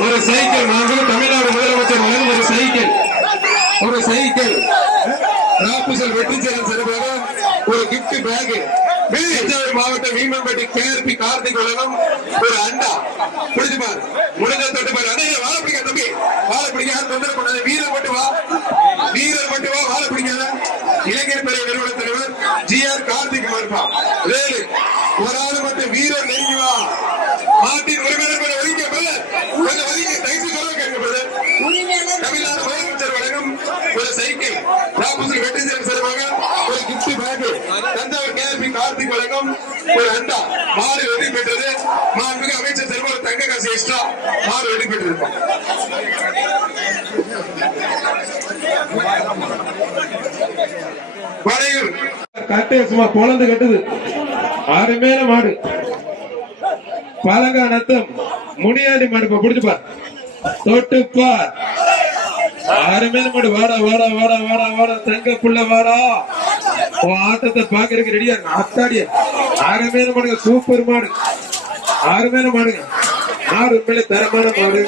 ஒரு சைக்கிள் நாங்களும் தமிழ்நாடு முதலமைச்சர் வழங்கும் ஒரு சைக்கிள். ஒரு சைக்கிள். ராப்புசல் வெற்றிச்சேரன் சார்பாக ஒரு gift பேக் தஞ்சாவூர் மாவட்டம் வீமன்பட்டி கேஆர்பி கார்த்திக் வழங்கும் ஒரு அண்டா. புரிஞ்சுமா முடிஞ்ச தொட்டு பாரு. அண்ணா வாழ பிடிக்க தம்பி. வாழ பிடிக்க யாரும் தொந்தரவு பண்ணாது. வீரர் மட்டும் வா. வீரர் மட்டும் வா. வாழ பிடிக்காத. இளைஞர் பெரிய நிறுவன தலைவர் ஜி ஆர் கார்த்திக் மார்பா. வேலு. ஒரு ஆள் ஒரு சைக்கிள் ராபுசல் வெற்றி சேரும் சார்பாக ஒரு gift pack Thanjavur KP Karthik வழங்கும் ஒரு அண்டா. மாறு வெற்றி பெற்றது. மாண்புமிகு அமைச்சர் சார்பாக ஒரு தங்க காசு எக்ஸ்ட்ரா மாறு வெற்றி பெற்றிருக்கோம். வடையூர் கட்டு சும்மா குழந்தை கட்டுது. ஆறு மேல மாடு. பழங்கா நத்தம். முனியாண்டி மாடு இப்ப தொட்டுப்பார். பார் தொட்டு மாடு வாடா வாடா வாடா வாடா வாடா தங்க புள்ள வாடா. உன் ஆட்டத்தை பாக்குறதுக்கு ரெடியா இருக்கு அத்தாடிய அருமையான மாடுங்க சூப்பர் மாடு. அருமையான மாடுங்க. மாடு உண்மையிலே தரமான மாடு.